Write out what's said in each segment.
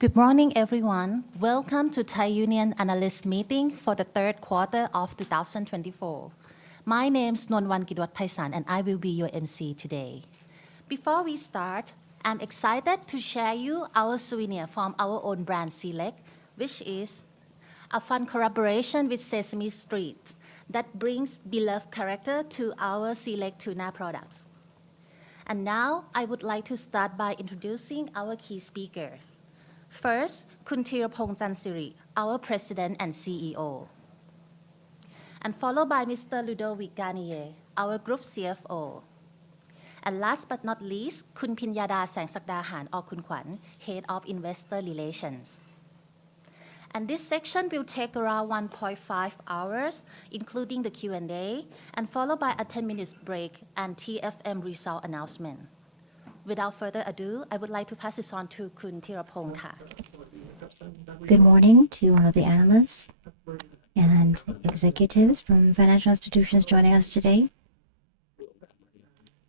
Good morning, everyone. Welcome to Thai Union Analyst Meeting for the third quarter of 2024. My name is Nonwan Kidwat Paisan, and I will be your MC today. Before we start, I'm excited to share you our souvenir from our own brand Select, which is a fun collaboration with Sesame Street that brings beloved character to our Select tuna products. And now I would like to start by introducing our key speaker. First, Khun Thiraphong Chansiri, our President and CEO. And followed by Mr. Ludovic Garnier, our Group CFO. And last but not least, Khun Pinyada Sangsakdahan or Khun Kwan, Head of Investor Relations. And this section will take around 1.5 hours, including the Q&A, and followed by a 10-minute break and TFM result announcement. Without further ado, I would like to pass this on to Khun Thiraphong ka. Good morning to all of the analysts and executives from financial institutions joining us today.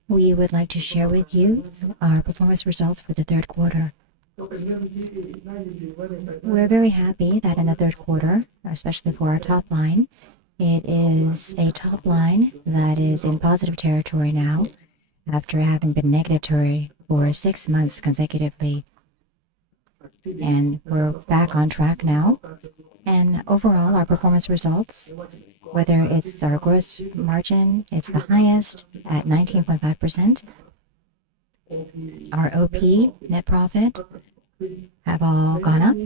We would like to share with you our performance results for the third quarter. We're very happy that in the third quarter, especially for our top line, it is a top line that is in positive territory now, after having been negative territory for 6 months consecutively. And we're back on track now. And overall, our performance results, whether it's our gross margin, it's the highest at 19.5%. Our OP, net profit, have all gone up.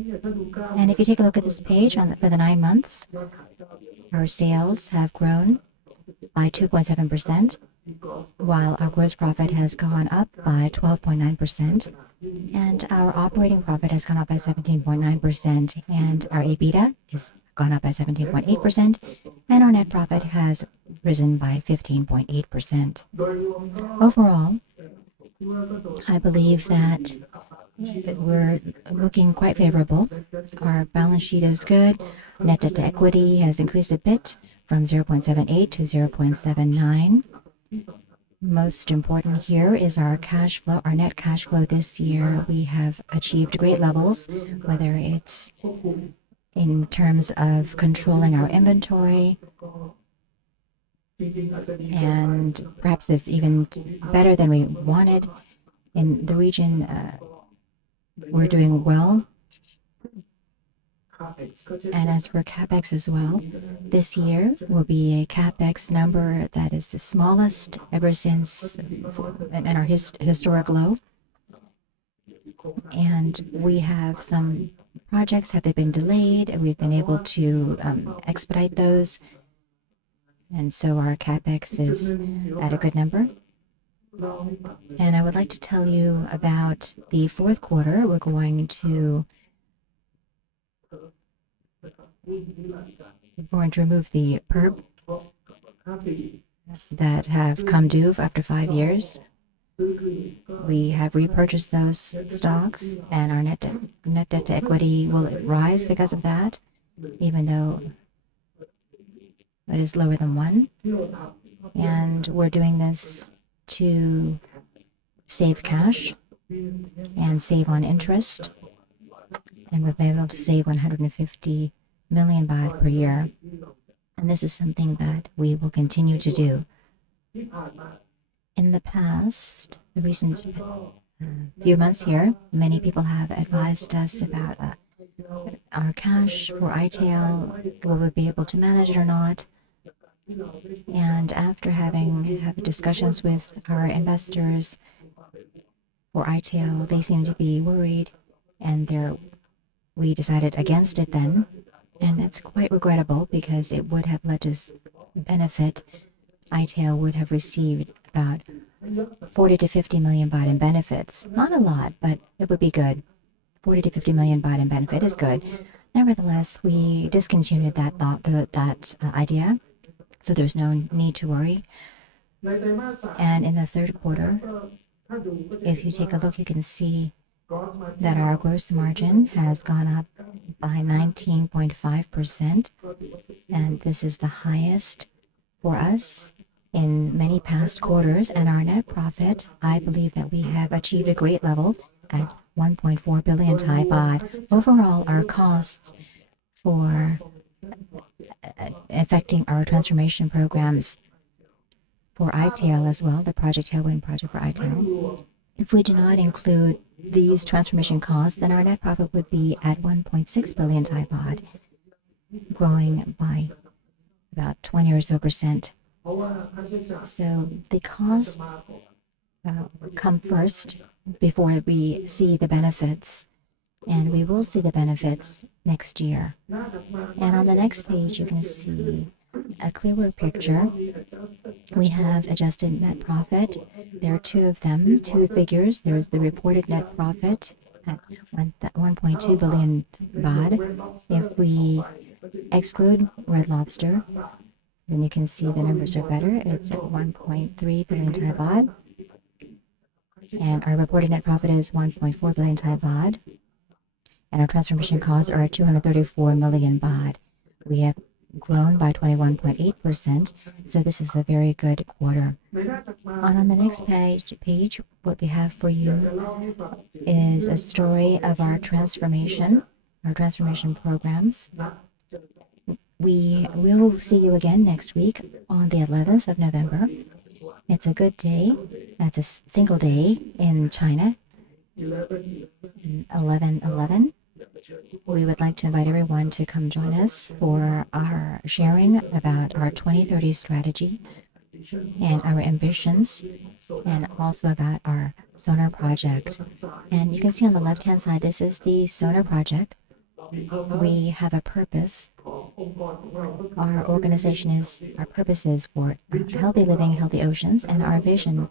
And if you take a look at this page for the 9 months, our sales have grown by 2.7%. while our gross profit has gone up by 12.9%, and our operating profit has gone up by 17.9%, and our EBITDA has gone up by 17.8%, and our net profit has risen by 15.8%. Overall, I believe that we're looking quite favorable. Our balance sheet is good. Net debt to equity has increased a bit from 0.78 to 0.79. Most important here is our cash flow, our net cash flow this year. We have achieved great levels, whether it's in terms of controlling our inventory, and perhaps it's even better than we wanted. In the region, we're doing well. And as for CapEx as well, this year will be a CapEx number that is the smallest ever since in our historic low. And we have some projects, have they been delayed? We've been able to expedite those. And so our CapEx is at a good number. And I would like to tell you about the fourth quarter. We're going to remove the PERP that have come due after 5 years. We have repurchased those stocks, and our net debt to equity will rise because of that, even though it is lower than 1. And we're doing this to save cash and save on interest. And we've been able to save 150 million baht per year. And this is something that we will continue to do. In the past, the recent few months here, many people have advised us about our cash for ITL, will we be able to manage it or not? And after having discussions with our investors for ITL, they seem to be worried, and we decided against it then. And it's quite regrettable because it would have led us benefit. ITL would have received about 40 to 50 million baht in benefits. Not a lot, but it would be good. 40 to 50 million baht in benefit is good. Nevertheless, we discontinued that idea, so there's no need to worry. And in the third quarter, if you take a look, you can see that our gross margin has gone up by 19.5%, and this is the highest for us in many past quarters. And our net profit, I believe that we have achieved a great level at 1.4 billion Thai baht. Overall, our costs for affecting our transformation programs for ITAL as well, the Project Tailwind project for ITAL. If we do not include these transformation costs, then our net profit would be at 1.6 billion Thai baht, growing by about 20 or so percent. So the costs come first before we see the benefits, and we will see the benefits next year. And on the next page, you can see a clearer picture. We have adjusted net profit. There are two of them, two figures. There's the reported net profit at 1.2 billion baht. If we exclude Red Lobster, then you can see the numbers are better. It's at 1.3 billion Thai baht. And our reported net profit is 1.4 billion Thai baht. And our transformation costs are at 234 million baht. We have grown by 21.8%, so this is a very good quarter. On the next page, what we have for you is a story of our transformation programs. We will see you again next week on the 11th of November. It's a good day. That's a single day in China, 11/11. We would like to invite everyone to come join us for our sharing about our 2030 strategy and our ambitions, and also about our sonar project. And you can see on the left-hand side, this is the sonar project. We have a purpose. Our purpose is for healthy living, healthy oceans, and our vision.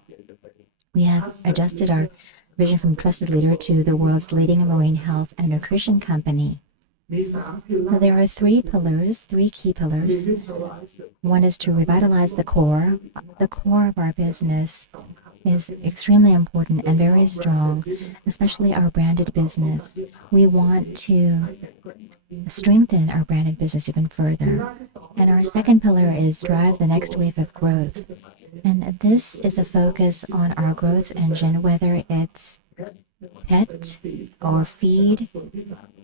We have adjusted our vision from trusted leader to the world's leading marine health and nutrition company. Now, there are three key pillars. One is to revitalize the core. The core of our business is extremely important and very strong, especially our branded business. We want to strengthen our branded business even further. And our second pillar is drive the next wave of growth. And this is a focus on our growth engine, whether it's pet or feed.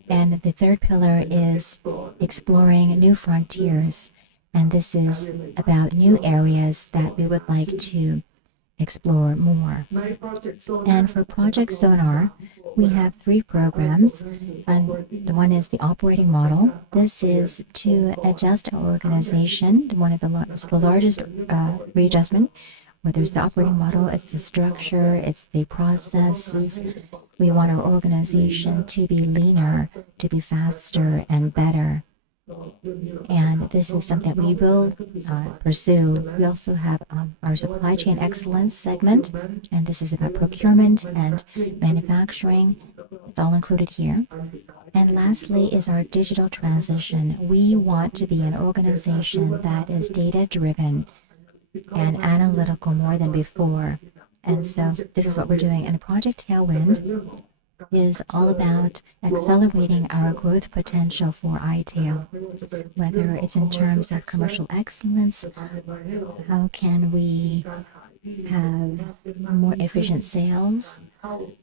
And the third pillar is exploring new frontiers. And this is about new areas that we would like to explore more. And for Project Sonar, we have three programs. And the one is the operating model. This is to adjust our organization. It's the largest readjustment. Whether it's the operating model, it's the structure, it's the processes. We want our organization to be leaner, to be faster and better. And this is something that we will pursue. We also have our supply chain excellence segment, and this is about procurement and manufacturing. It's all included here. And lastly is our digital transition. We want to be an organization that is data-driven and analytical more than before. And so this is what we're doing. And Project Tailwind is all about accelerating our growth potential for ITAL, whether it's in terms of commercial excellence, how can we have more efficient sales,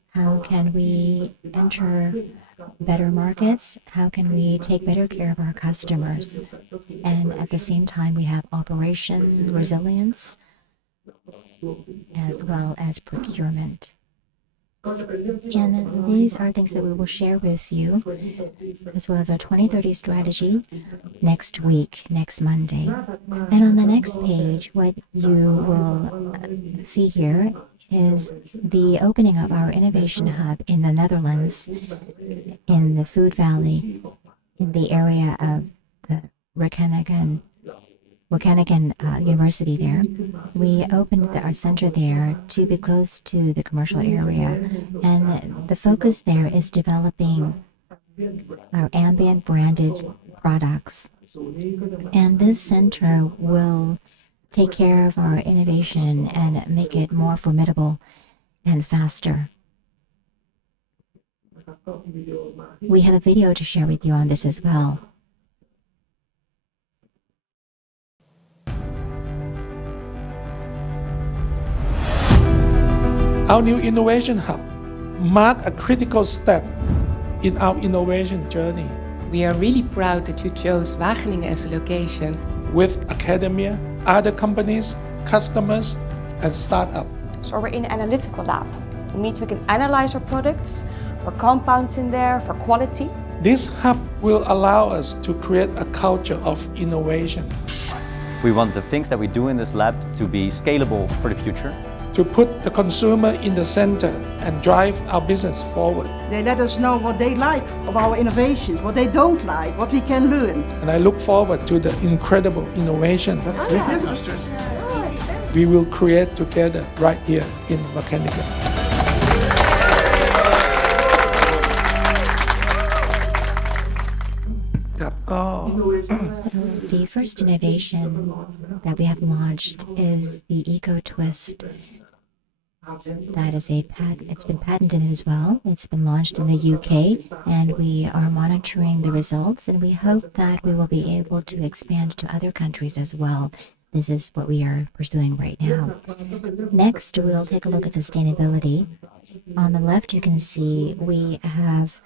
how can we enter better markets, how can we take better care of our customers, and at the same time we have operation resilience as well as procurement. And these are things that we will share with you, as well as our 2030 strategy next week, next Monday. And on the next page, what you will see here is the opening of our innovation hub in the Netherlands, in the Food Valley, in the area of the Wageningen University there. We opened our center there to be close to the commercial area, and the focus there is developing our ambient branded products. And this center will take care of our innovation and make it more formidable and faster. We have a video to share with you on this as well. Our new innovation hub mark a critical step in our innovation journey. We are really proud that you chose Wageningen as a location. With academia, other companies, customers, and startups. So we're in an analytical lab. It means we can analyze our products for compounds in there, for quality. This hub will allow us to create a culture of innovation. We want the things that we do in this lab to be scalable for the future. To put the consumer in the center and drive our business forward. They let us know what they like of our innovations, what they don't like, what we can learn. And I look forward to the incredible innovation we will create together right here in Wageningen. So the first innovation that we have launched is the Eco Twist. That is it's been patented as well. It's been launched in the UK, and we are monitoring the results, and we hope that we will be able to expand to other countries as well. This is what we are pursuing right now. Next, we'll take a look at sustainability. On the left, you can see we have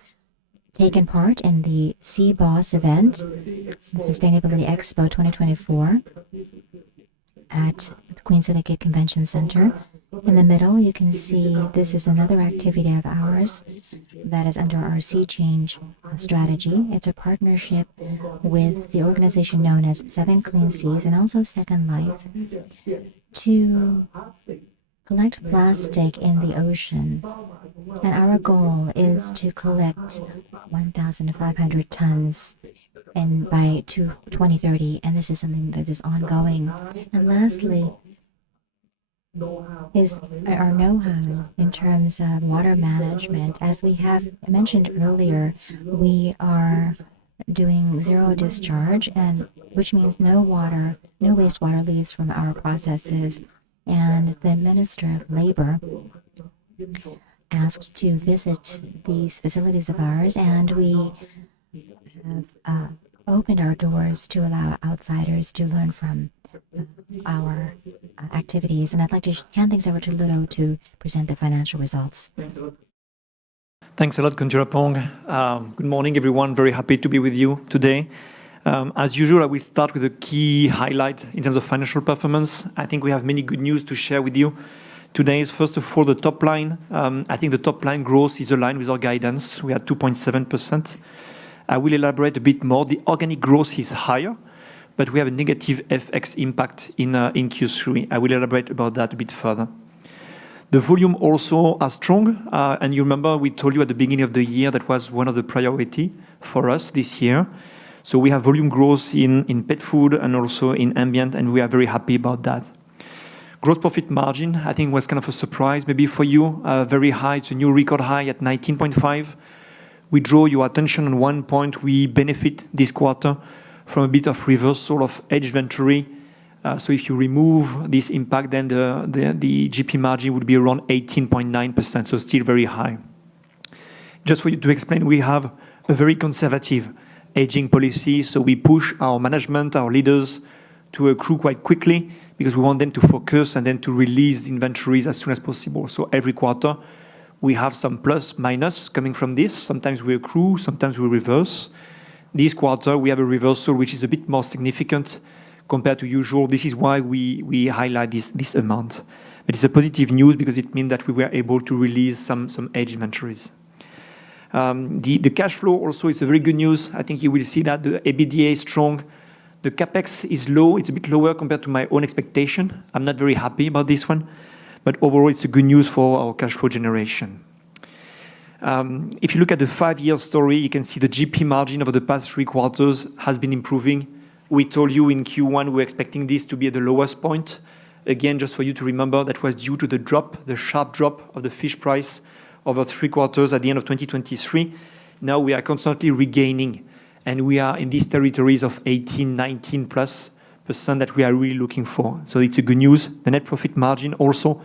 taken part in the CBOSS event, the Sustainability Expo 2024, at the Queen Sirikit Convention Center. In the middle, you can see this is another activity of ours that is under our Sea Change strategy. It's a partnership with the organization known as Seven Clean Seas and also Second Life to collect plastic in the ocean. And our goal is to collect 1,500 tons by 2030, and this is something that is ongoing. And lastly, is our know-how in terms of water management. As we have mentioned earlier, we are doing zero discharge, and which means no wastewater leaves from our processes. And the Minister of Labor asked to visit these facilities of ours, and we have opened our doors to allow outsiders to learn from our activities. And I'd like to hand things over to Ludo to present the financial results. Thanks a lot, Kunjurapong. Good morning, everyone. Very happy to be with you today. As usual, I will start with a key highlight in terms of financial performance. I think we have many good news to share with you. Today is, first of all, the top line. I think the top line growth is aligned with our guidance. We are 2.7%. I will elaborate a bit more. The organic growth is higher, but we have a negative FX impact in Q3. I will elaborate about that a bit further. The volume also are strong, and you remember we told you at the beginning of the year that was one of the priority for us this year. So we have volume growth in pet food and also in ambient, and we are very happy about that. Gross profit margin, I think, was kind of a surprise maybe for you. Very high. It's a new record high at 19.5. We draw your attention on one point. We benefit this quarter from a bit of reversal of hedge inventory. So if you remove this impact, then the GP margin would be around 18.9%, so still very high. Just for you to explain, we have a very conservative hedging policy, so we push our management, our leaders, to accrue quite quickly because we want them to focus and then to release the inventories as soon as possible. So every quarter, we have some plus, minus coming from this. Sometimes we accrue, sometimes we reverse. This quarter, we have a reversal which is a bit more significant compared to usual. This is why we highlight this amount. But it's a positive news because it means that we were able to release some hedge inventories. The cash flow also is a very good news. I think you will see that the EBITDA is strong. The CapEx is low. It's a bit lower compared to my own expectation. I'm not very happy about this one. But overall, it's a good news for our cash flow generation. If you look at the 5-year story, you can see the GP margin over the past 3 quarters has been improving. We told you in Q1 we were expecting this to be at the lowest point. Again, just for you to remember, that was due to the sharp drop of the fish price over 3 quarters at the end of 2023. Now we are constantly regaining, and we are in these territories of 18, 19 plus % that we are really looking for. So it's a good news. The net profit margin also,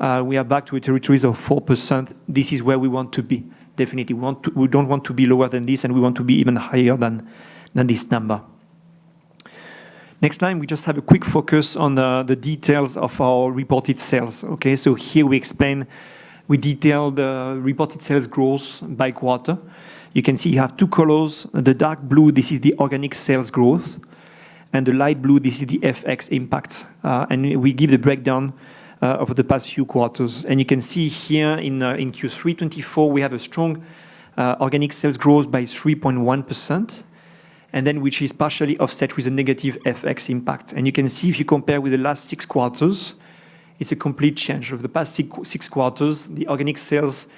we are back to a territories of 4%. This is where we want to be. Definitely, we don't want to be lower than this, and we want to be even higher than this number. Next time, we just have a quick focus on the details of our reported sales. Okay, so here we explain we detail the reported sales growth by quarter. You can see you have two colors. The dark blue, this is the organic sales growth, and the light blue, this is the FX impact. And we give the breakdown over the past few quarters. And you can see here in Q3 24, we have a strong organic sales growth by 3.1%, and then which is partially offset with a negative FX impact. And you can see if you compare with the last 6 quarters, it's a complete change. Over the past six quarters, the organic sales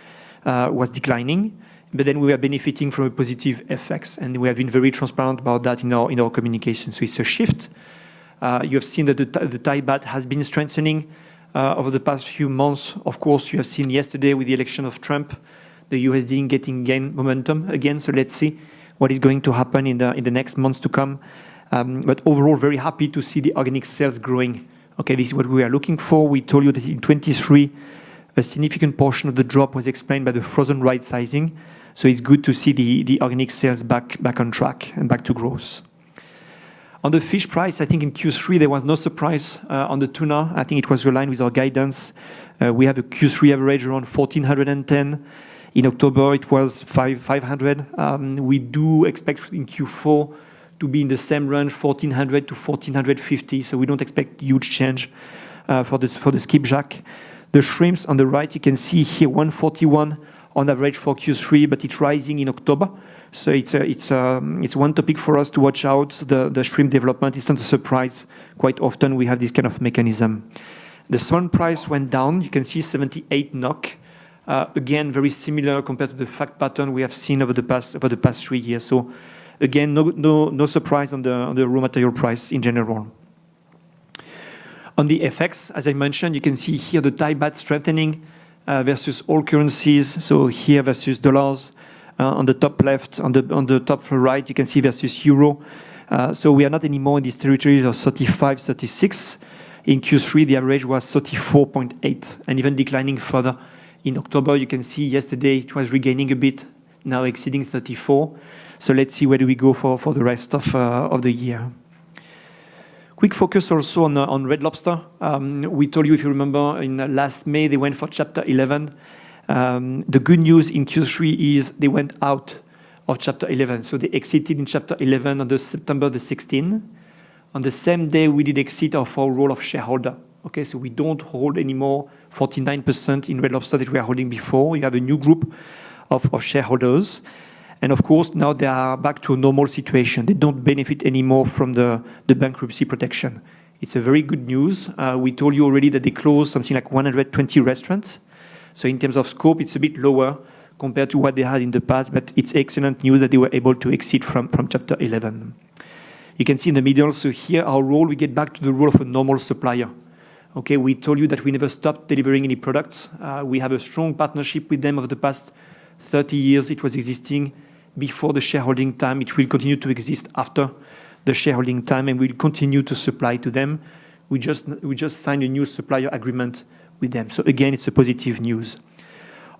was declining, but then we were benefiting from a positive FX, and we have been very transparent about that in our communication. So it's a shift. You have seen that the Thai baht has been strengthening over the past few months. Of course, you have seen yesterday with the election of Trump, the USD gain momentum again. So let's see what is going to happen in the next months to come. But overall, very happy to see the organic sales growing. Okay, this is what we are looking for. We told you that in 23, a significant portion of the drop was explained by the frozen right sizing. So it's good to see the organic sales back on track and back to growth. On the fish price, I think in Q3 there was no surprise on the tuna. I think it was aligned with our guidance. We have a Q3 average around 1,410. In October, it was 500. We do expect in Q4 to be in the same range, 1,400 to 1,450. So we don't expect huge change for the skipjack. The shrimps on the right, you can see here 141 on average for Q3, but it's rising in October. So it's one topic for us to watch out. The shrimp development is not a surprise. Quite often we have this kind of mechanism. The swan price went down. You can see 78 NOK. Again, very similar compared to the fact pattern we have seen over the past 3 years. So again, no surprise on the raw material price in general. On the FX, as I mentioned, you can see here the Thai baht strengthening versus all currencies. So here versus dollars. On the top left, on the top right, you can see versus euro. So we are not anymore in these territories of 35, 36. In Q3, the average was 34.8 and even declining further. In October, you can see yesterday it was regaining a bit, now exceeding 34. So let's see where do we go for the rest of the year. Quick focus also on Red Lobster. We told you, if you remember, in last May, they went for Chapter 11. The good news in Q3 is they went out of Chapter 11. So they exited in Chapter 11 on September the 16th. On the same day, we did exit of our role of shareholder. Okay, so we don't hold anymore 49% in Red Lobster that we are holding before. You have a new group of shareholders. And of course, now they are back to a normal situation. They don't benefit anymore from the bankruptcy protection. It's a very good news. We told you already that they closed something like 120 restaurants. So in terms of scope, it's a bit lower compared to what they had in the past, but it's excellent news that they were able to exit from Chapter 11. You can see in the middle, so here our role, we get back to the role of a normal supplier. Okay, we told you that we never stopped delivering any products. We have a strong partnership with them over the past 30 years. It was existing before the shareholding time. It will continue to exist after the shareholding time, and we'll continue to supply to them. We just signed a new supplier agreement with them. So again, it's a positive news.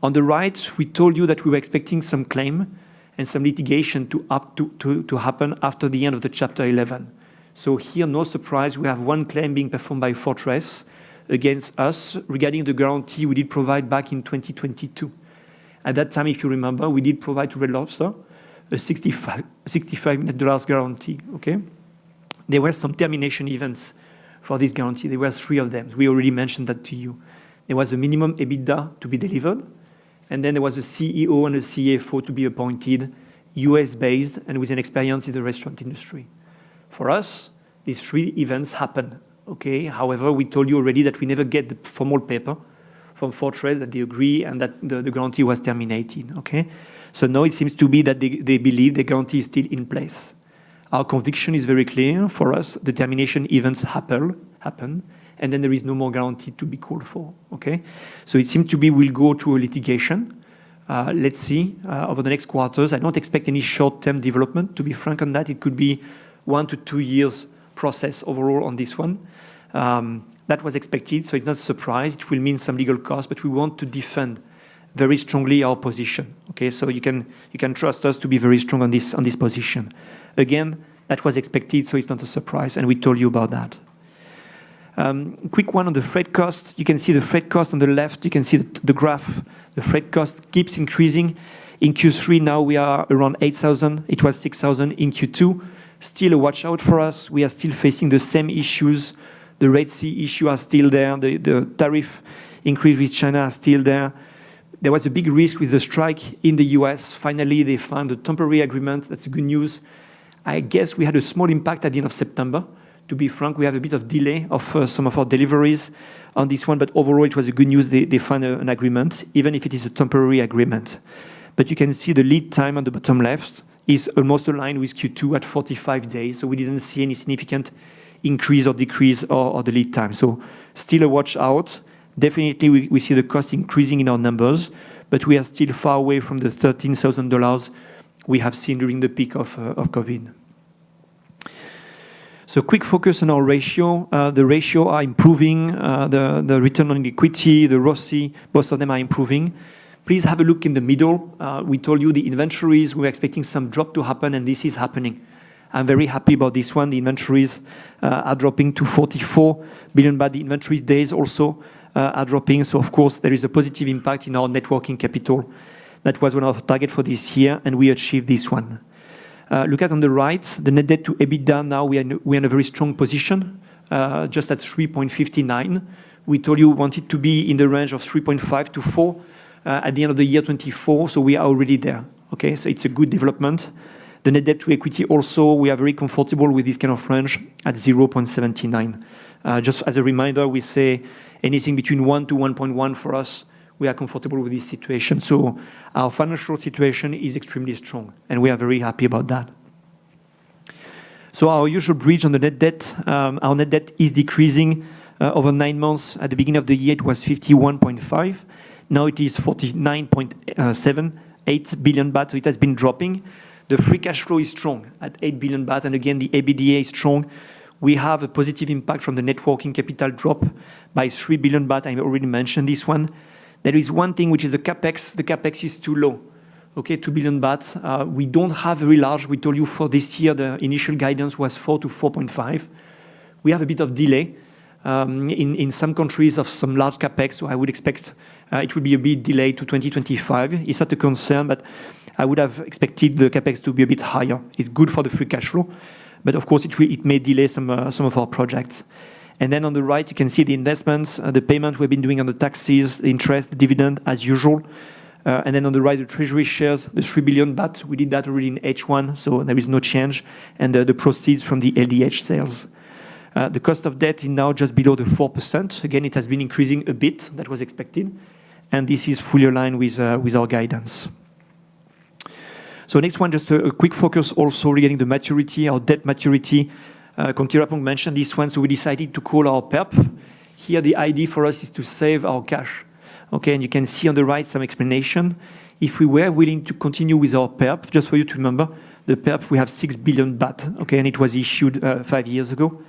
On the right, we told you that we were expecting some claim and some litigation to happen after the end of the Chapter 11. So here, no surprise, we have one claim being performed by Fortress against us regarding the guarantee we did provide back in 2022. At that time, if you remember, we did provide to Red Lobster a $65 million guarantee. Okay, there were some termination events for this guarantee. There were 3 of them. We already mentioned that to you. There was a minimum EBITDA to be delivered, and then there was a CEO and a CFO to be appointed, US-based and with an experience in the restaurant industry. For us, these 3 events happened. Okay. However, we told you already that we never get the formal paper from Fortress that they agree and that the guarantee was terminated. Okay. So now it seems to be that they believe the guarantee is still in place. Our conviction is very clear. For us, the termination events happen, and then there is no more guarantee to be called for. Okay. So it seems to be we'll go to a litigation. Let's see over the next quarters. I don't expect any short-term development. To be frank on that, it could be 1 to 2 years process overall on this one. That was expected, so it's not a surprise. It will mean some legal costs, but we want to defend very strongly our position. Okay, so you can trust us to be very strong on this position. Again, that was expected, so it's not a surprise, and we told you about that. Quick one on the freight cost. You can see the freight cost on the left. You can see the graph. The freight cost keeps increasing. In Q3 now we are around 8,000. It was 6,000 in Q2. Still a watch out for us. We are still facing the same issues. The Red Sea issue are still there. The tariff increase with China are still there. There was a big risk with the strike in the US. Finally, they found a temporary agreement. That's good news. I guess we had a small impact at the end of September. To be frank, we have a bit of delay of some of our deliveries on this one, but overall it was a good news. They found an agreement, even if it is a temporary agreement. But you can see the lead time on the bottom left is almost aligned with Q2 at 45 days. So we didn't see any significant increase or decrease or the lead time. So still a watch out. Definitely we see the cost increasing in our numbers, but we are still far away from the $13,000 we have seen during the peak of COVID. So quick focus on our ratio. The ratio are improving. The return on equity, the ROCE, both of them are improving. Please have a look in the middle. We told you the inventories, we were expecting some drop to happen, and this is happening. I'm very happy about this one. The inventories are dropping to 44 billion baht. The inventory days also are dropping. So of course, there is a positive impact in our net working capital. That was one of our targets for this year, and we achieved this one. Look at on the right, the net debt to EBITDA now, we're in a very strong position, just at 3.59. We told you we wanted to be in the range of 3.5 to 4 at the end of the year 24, so we are already there. Okay, so it's a good development. The net debt to equity also, we are very comfortable with this kind of range at 0.79. Just as a reminder, we say anything between 1 to 1.1 for us, we are comfortable with this situation. So our financial situation is extremely strong, and we are very happy about that. So our usual bridge on the net debt, our net debt is decreasing over 9 months. At the beginning of the year, it was 51.5. Now it is 49.78 billion baht. So it has been dropping. The free cash flow is strong at 8 billion baht. And again, the EBITDA is strong. We have a positive impact from the net working capital drop by 3 billion baht. I already mentioned this one. There is one thing, which is the CapEx. The CapEx is too low. Okay, 2 billion baht. We don't have very large. We told you for this year, the initial guidance was 4 to 4.5. We have a bit of delay in some countries of some large CapEx. So I would expect it will be a bit delayed to 2025. It's not a concern, but I would have expected the CapEx to be a bit higher. It's good for the free cash flow, but of course it may delay some of our projects. And then on the right, you can see the investments, the payment we've been doing on the taxes, the interest, the dividend, as usual. And then on the right, the treasury shares, the 3 billion baht. We did that already in H1, so there is no change. And the proceeds from the LDH sales. The cost of debt is now just below the 4%. Again, it has been increasing a bit. That was expected. And this is fully aligned with our guidance. So next one, just a quick focus also regarding the maturity, our debt maturity. Khun Thiraphong mentioned this one, so we decided to call our PERP. Here, the idea for us is to save our cash. Okay, and you can see on the right some explanation. If we were willing to continue with our PERP, just for you to remember, the PERP, we have 6 billion baht, okay, and it was issued 5 years ago.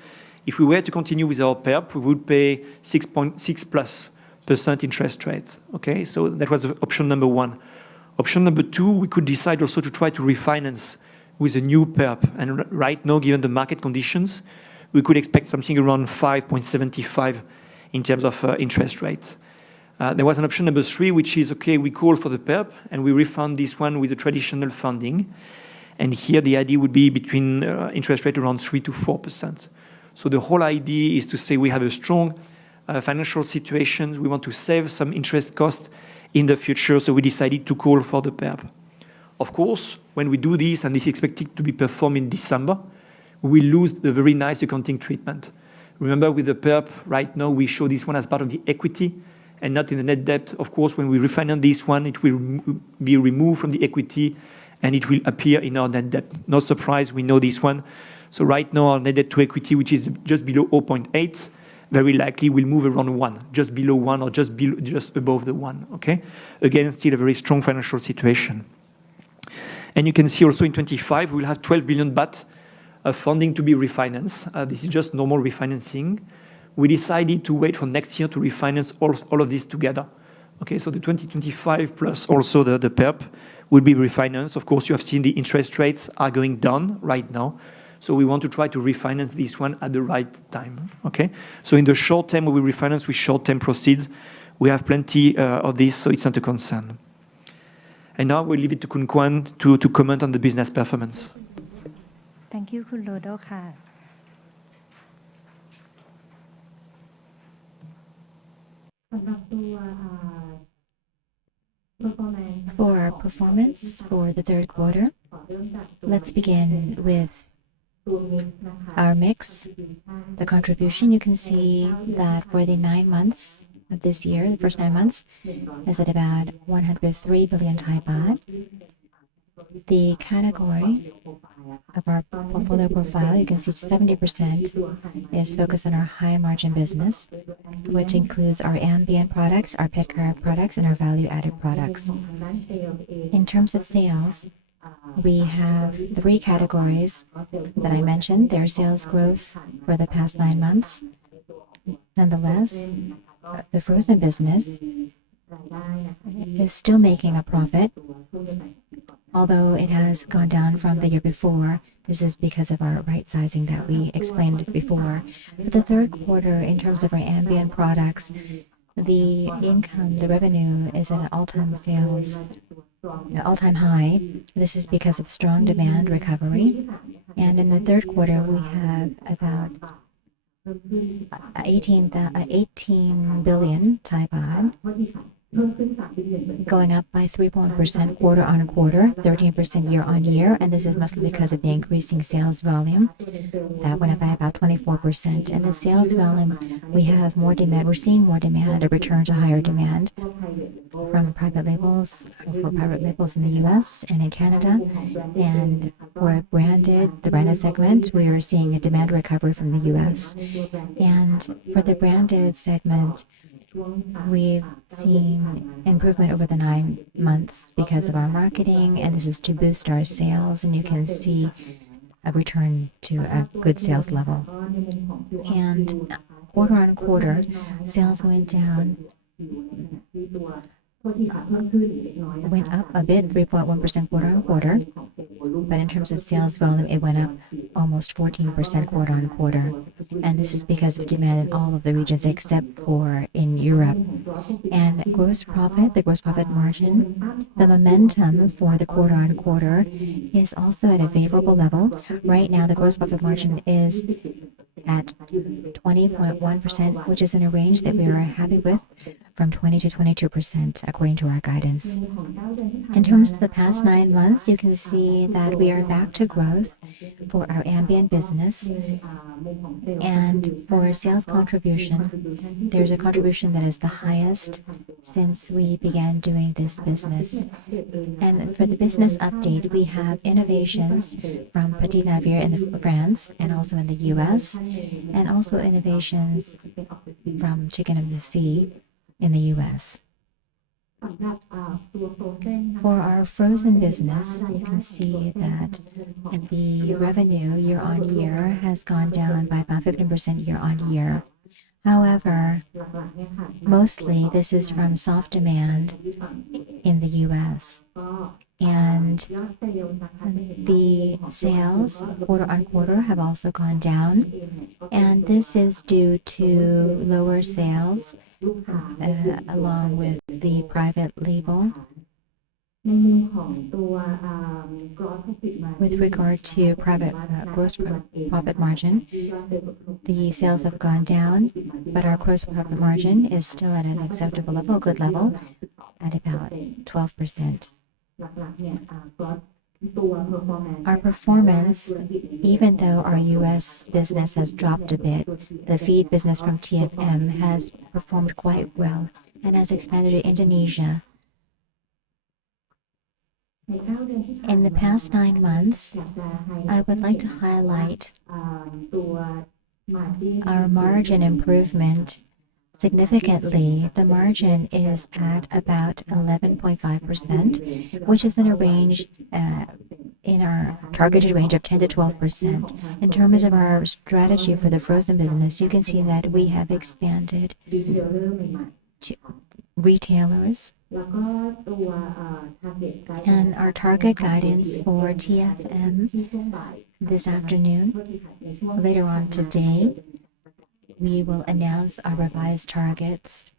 If we were to continue with our PERP, we would pay 6.6% interest rate. Okay, so that was option number one. Option number two, we could decide also to try to refinance with a new PERP. And right now, given the market conditions, we could expect something around 5.75 in terms of interest rates. There was an option number three, which is, okay, we call for the PERP and we refund this one with the traditional funding. And here the idea would be between interest rate around 3 to 4%. So the whole idea is to say we have a strong financial situation. We want to save some interest cost in the future. So we decided to call for the PERP. Of course, when we do this, and this is expected to be performed in December, we will lose the very nice accounting treatment. Remember, with the PERP, right now, we show this one as part of the equity and not in the net debt. Of course, when we refinance this one, it will be removed from the equity and it will appear in our net debt. No surprise, we know this one. So right now, our net debt to equity, which is just below 0.8, very likely will move around 1, just below 1 or just above the 1. Okay? Again, still a very strong financial situation. And you can see also in 25, we'll have 12 billion baht of funding to be refinanced. This is just normal refinancing. We decided to wait for next year to refinance all of this together. Okay, so the 2025 plus also the PERP will be refinanced. Of course, you have seen the interest rates are going down right now. So we want to try to refinance this one at the right time. Okay. So in the short term, we will refinance with short-term proceeds. We have plenty of this, so it's not a concern. And now we'll leave it to Kun Kwan to comment on the business performance. Thank you คุณโรโดค่ะ For our performance for the third quarter, let's begin with our mix. The contribution, you can see that for the 9 months of this year, the first 9 months, is at about 103 billion Thai baht. The category of our portfolio profile, you can see 70% is focused on our high margin business, which includes our ambient products, our pet care products, and our value-added products. In terms of sales, we have 3 categories that I mentioned. Their sales growth for the past 9 months. Nonetheless, the frozen business is still making a profit, although it has gone down from the year before. This is because of our right sizing that we explained before. For the third quarter, in terms of our ambient products, the income, the revenue is at an all-time high. This is because of strong demand recovery. And in the third quarter, we have about 18 billion Thai baht, going up by 3.1% quarter-on-quarter, 13% year-on-year, and this is mostly because of the increasing sales volume that went up by about 24%. And the sales volume, we have more demand. We're seeing more demand, a return to higher demand from private labels, for private labels in the U.S. and in Canada, and for the branded segment, we are seeing a demand recovery from the U.S. And for the branded segment, we've seen improvement over the 9 months because of our marketing, and this is to boost our sales, and you can see a return to a good sales level. And quarter-on-quarter, sales went up a bit, 3.1% quarter-on-quarter, but in terms of sales volume, it went up almost 14% quarter-on-quarter, and this is because of demand in all of the regions except for in Europe. And the gross profit margin, the momentum for the quarter-on-quarter is also at a favorable level. Right now, the gross profit margin is at 20.1%, which is in a range that we are happy with, from 20 to 22% according to our guidance. In terms of the past 9 months, you can see that we are back to growth for our ambient business. And for sales contribution, there's a contribution that is the highest since we began doing this business. And for the business update, we have innovations from Petit Navire in France and also in the US, and also innovations from Chicken of the Sea in the US. For our frozen business, you can see that the revenue year-on-year has gone down by about 15% year-on-year. However, mostly this is from soft demand in the US. And the sales quarter-on-quarter have also gone down, and this is due to lower sales along with the private label. With regard to gross profit margin, the sales have gone down, but our gross profit margin is still at an acceptable level, a good level, at about 12%. Our performance, even though our US business has dropped a bit, the feed business from TFM has performed quite well and has expanded to Indonesia. In the past 9 months, I would like to highlight our margin improvement significantly. The margin is at about 11.5%, which is in a range, in our targeted range of 10 to 12%. In terms of our strategy for the frozen business, you can see that we have expanded to retailers And our target guidance for TFM this afternoon, later on today, we will announce our revised targets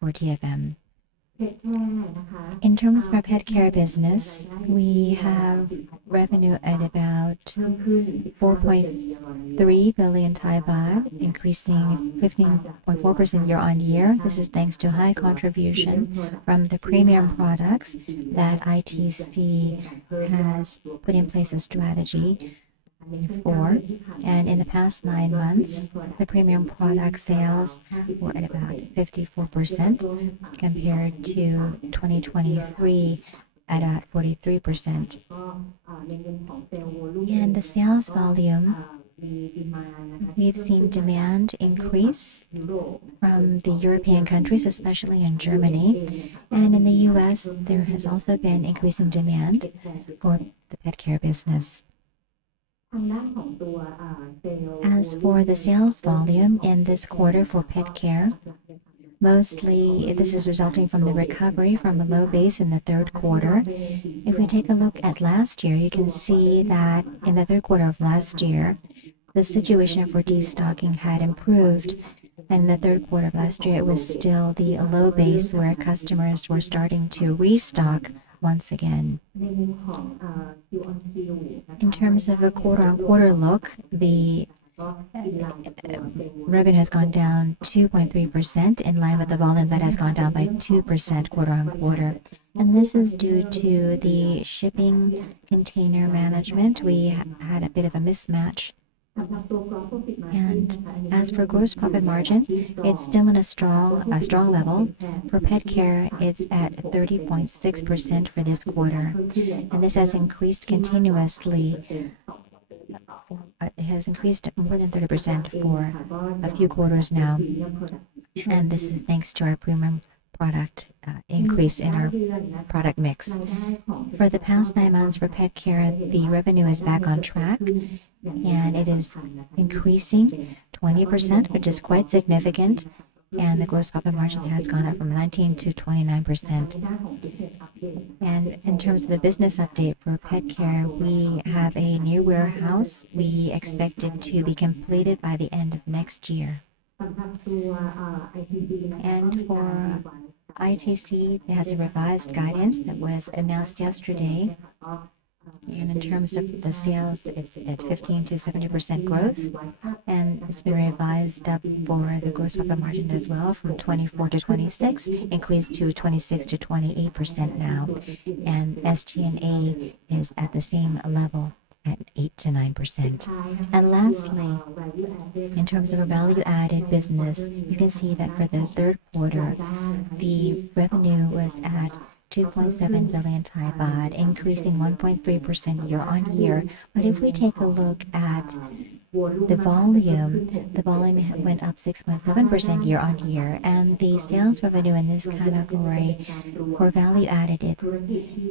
for TFM. In terms of our pet care business, we have revenue at about 4.3 billion Thai baht, increasing 15.4% year on year. This is thanks to high contribution from the premium products that ITC has put in place a strategy for. And in the past 9 months, the premium product sales were at about 54% compared to 2023 at 43%. And the sales volume, we've seen demand increase from the European countries, especially in Germany. And in the US, there has also been increasing demand for the pet care business. As for the sales volume in this quarter for pet care, mostly this is resulting from the recovery from a low base in the third quarter. If we take a look at last year, you can see that in the third quarter of last year, the situation for destocking had improved. And in the third quarter of last year, it was still the low base where customers were starting to restock once again. In terms of a quarter-on-quarter look, the revenue has gone down 2.3% in line with the volume that has gone down by 2% quarter-on-quarter. And this is due to the shipping container management. We had a bit of a mismatch. And as for gross profit margin, it's still in a strong level. For pet care, it's at 30.6% for this quarter. And this has increased continuously. It has increased more than 30% for a few quarters now. And this is thanks to our premium product increase in our product mix. For the past 9 months for pet care, the revenue is back on track. And it is increasing 20%, which is quite significant. And the gross profit margin has gone up from 19 to 29%. And in terms of the business update for pet care, we have a new warehouse. We expect it to be completed by the end of next year. And for ITC, it has a revised guidance that was announced yesterday. And in terms of the sales, it's at 15 to 70% growth. And it's been revised up for the gross profit margin as well from 24 to 26, increased to 26 to 28% now. And SG&A is at the same level at 8 to 9%. And lastly, in terms of a value-added business, you can see that for the third quarter, the revenue was at 2.7 billion Thai baht, increasing 1.3% year on year. But if we take a look at the volume went up 6.7% year on year. And the sales revenue in this category for value added, it's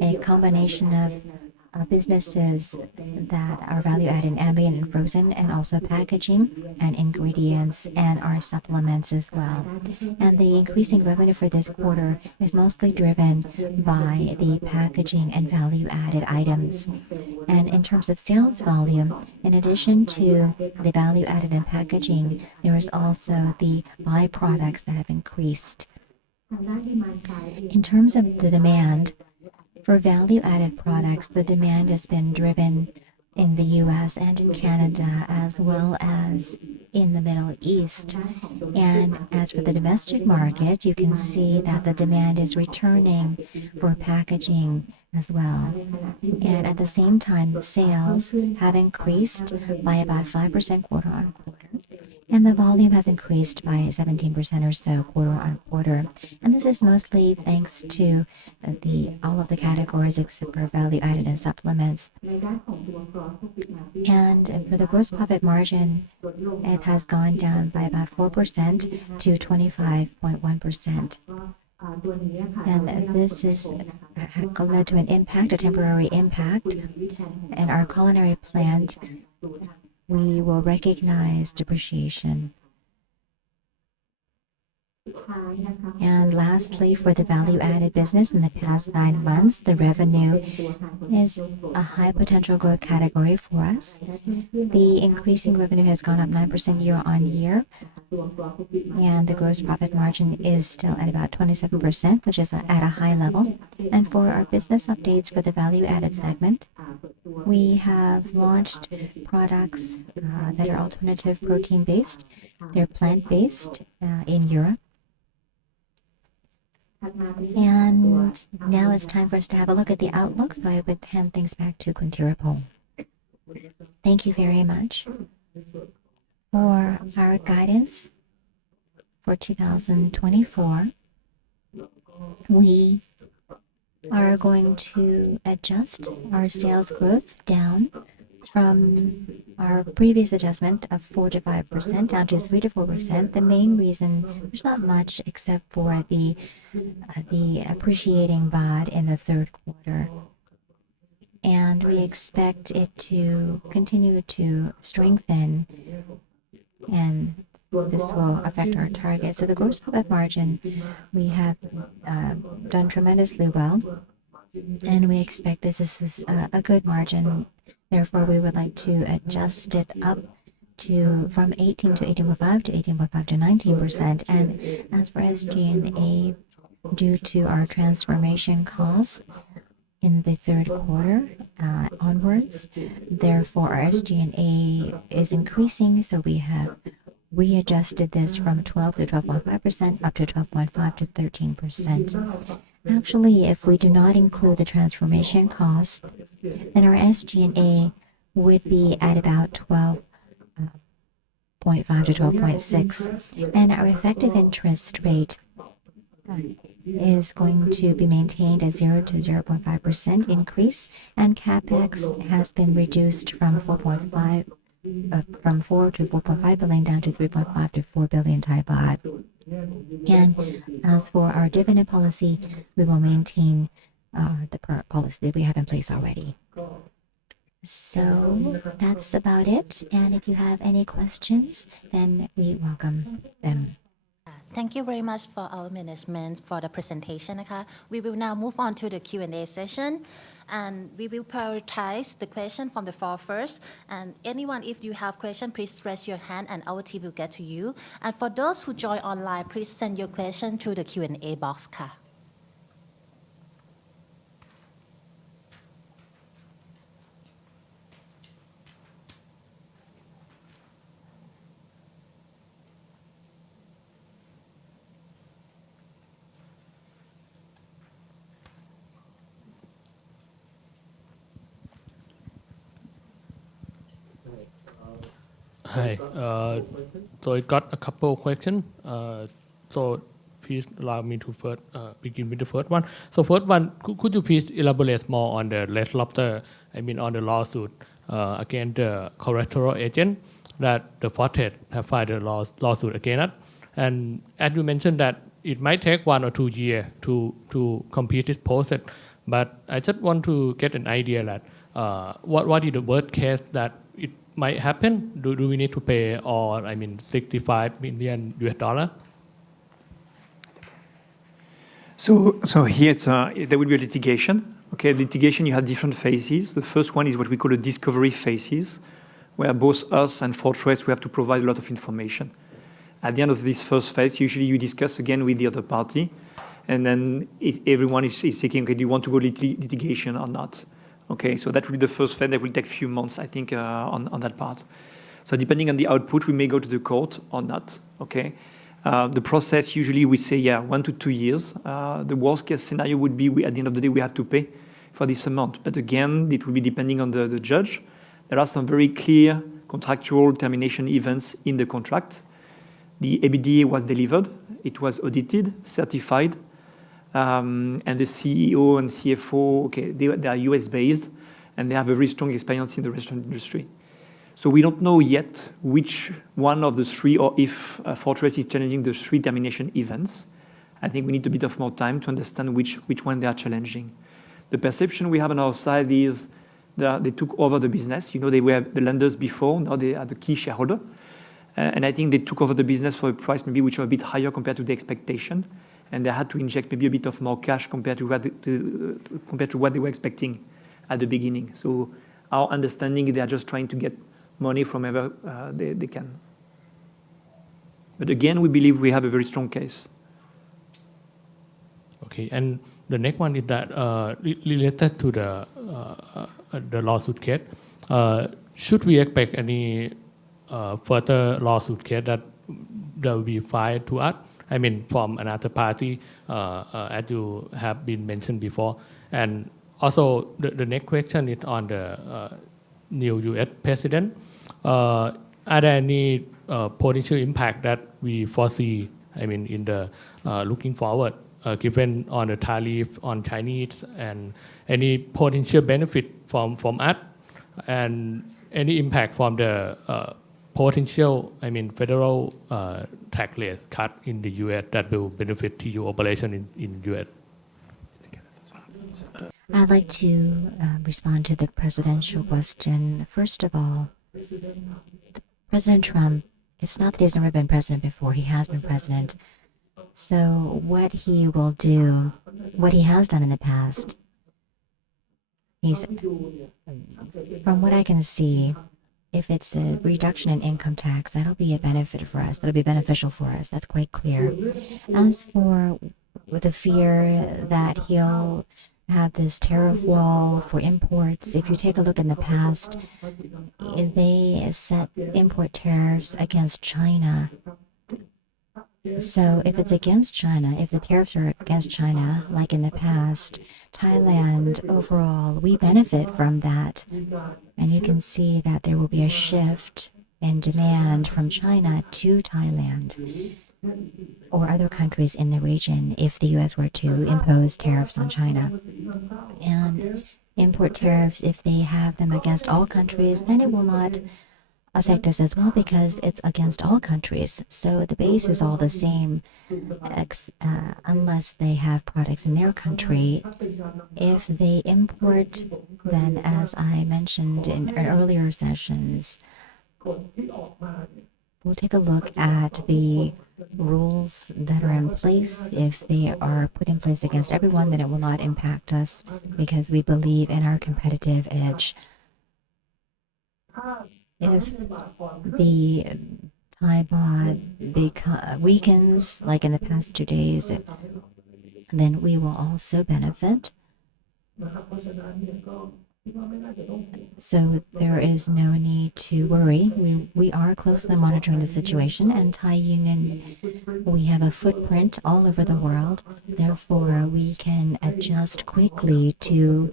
a combination of businesses that are value added in ambient and frozen, and also packaging and ingredients and our supplements as well. And the increasing revenue for this quarter is mostly driven by the packaging and value added items. And in terms of sales volume, in addition to the value added in packaging, there is also the byproducts that have increased. In terms of the demand, for value-added products, the demand has been driven in the US and in Canada, as well as in the Middle East. And as for the domestic market, you can see that the demand is returning for packaging as well. And at the same time, the sales have increased by about 5% quarter on quarter. And the volume has increased by 17% or so quarter on quarter. And this is mostly thanks to all of the categories except for value added and supplements. And for the gross profit margin, it has gone down by about 4% to 25.1%. And this has led to an impact, a temporary impact. And our culinary plant, we will recognize depreciation. And lastly, for the value-added business in the past 9 months, the revenue is a high potential growth category for us. The increasing revenue has gone up 9% year on year, and the gross profit margin is still at about 27%, which is at a high level. And for our business updates for the value-added segment, we have launched products that are alternative protein-based. They're plant-based in Europe. And now it's time for us to have a look at the outlook, so I would hand things back to Kuntirapong. Thank you very much. For our guidance for 2024, we are going to adjust our sales growth down from our previous adjustment of 4 to 5% down to 3 to 4%. The main reason, there's not much except for the appreciating baht in the third quarter. And we expect it to continue to strengthen, and this will affect our target. So the gross profit margin, we have done tremendously well, and we expect this is a good margin. Therefore, we would like to adjust it up to from 18 to 18.5 to 18.5 to 19%. And as for SG&A, due to our transformation costs in the third quarter onwards, therefore our SG&A is increasing, so we have readjusted this from 12 to 12.5% up to 12.5 to 13%. Actually, if we do not include the transformation costs, then our SG&A would be at about 12.5 to 12.6, and our effective interest rate is going to be maintained at 0 to 0.5% increase, and capex has been reduced from 4 to 4.5 billion down to 3.5 to 4 billion Thai baht. And as for our dividend policy, we will maintain the policy that we have in place already. So that's about it. And if you have any questions, then we welcome them. Thank you very much for our management for the presentation. We will now move on to the Q&A session, and we will prioritize the question from the floor first. And anyone, if you have question, please raise your hand and our team will get to you. And for those who join online, please send your question through the Q&A box. Hi. So I got a couple of questions. So please allow me to first begin with the first one. So first one, could you please elaborate more on the Red Lobster, on the lawsuit against the collateral agent that the Fortress have filed a lawsuit against us. And as you mentioned that it might take 1 or 2 years to complete this process. But I just want to get an idea that what is the worst case that it might happen? Do we need to pay all, $65 million US? So here there will be a litigation. Okay, litigation, you have different phases. The first one is what we call a discovery phases, where both us and Fortress, we have to provide a lot of information. At the end of this first phase, usually you discuss again with the other party, and then everyone is thinking, okay, do you want to go litigation or not? Okay, so that will be the first phase. That will take a few months, I think, on that part. So depending on the output, we may go to the court or not. Okay, the process usually we say 1 to 2 years. The worst case scenario would be at the end of the day we have to pay for this amount. But again, it will be depending on the judge. There are some very clear contractual termination events in the contract. The EBITDA was delivered. It was audited, certified. And the CEO and CFO, okay, they are US-based, and they have a very strong experience in the restaurant industry. So we don't know yet which one of the three, or if Fortress is challenging the 3 termination events. I think we need a bit of more time to understand which one they are challenging. The perception we have on our side is that they took over the business. They were the lenders before, now they are the key shareholder. And I think they took over the business for a price maybe which was a bit higher compared to the expectation. And they had to inject maybe a bit of more cash compared to what they were expecting at the beginning. So our understanding is they are just trying to get money from wherever they can. But again, we believe we have a very strong case. Okay, and the next one is that related to the lawsuit case. Should we expect any further lawsuit case that will be filed to us? I mean, from another party, as you have been mentioned before. And also, the next question is on the new U.S. president. Are there any potential impact that we foresee, I mean, in the looking forward, given on the tariff on Chinese, and any potential benefit from us, and any impact from the potential, I mean, federal tax rate cut in the U.S. that will benefit TU operation in U.S.? I'd like to respond to the presidential question. First of all, President Trump, it's not that he's never been president before, he has been president. So what he will do, what he has done in the past, from what I can see, if it's a reduction in income tax, that'll be a benefit for us. That'll be beneficial for us. That's quite clear. As for the fear that he'll have this tariff wall for imports, if you take a look in the past, they set import tariffs against China. So if it's against China, if the tariffs are against China, like in the past, Thailand overall, we benefit from that. And you can see that there will be a shift in demand from China to Thailand or other countries in the region if the U.S. were to impose tariffs on China. And import tariffs, if they have them against all countries, then it will not affect us as well because it's against all countries. So the base is all the same, unless they have products in their country. If they import, then as I mentioned in earlier sessions, we'll take a look at the rules that are in place. If they are put in place against everyone, then it will not impact us because we believe in our competitive edge. If the Thai baht weakens, like in the past 2 days, then we will also benefit. So there is no need to worry. We are closely monitoring the situation, and Thai Union, we have a footprint all over the world. Therefore, we can adjust quickly to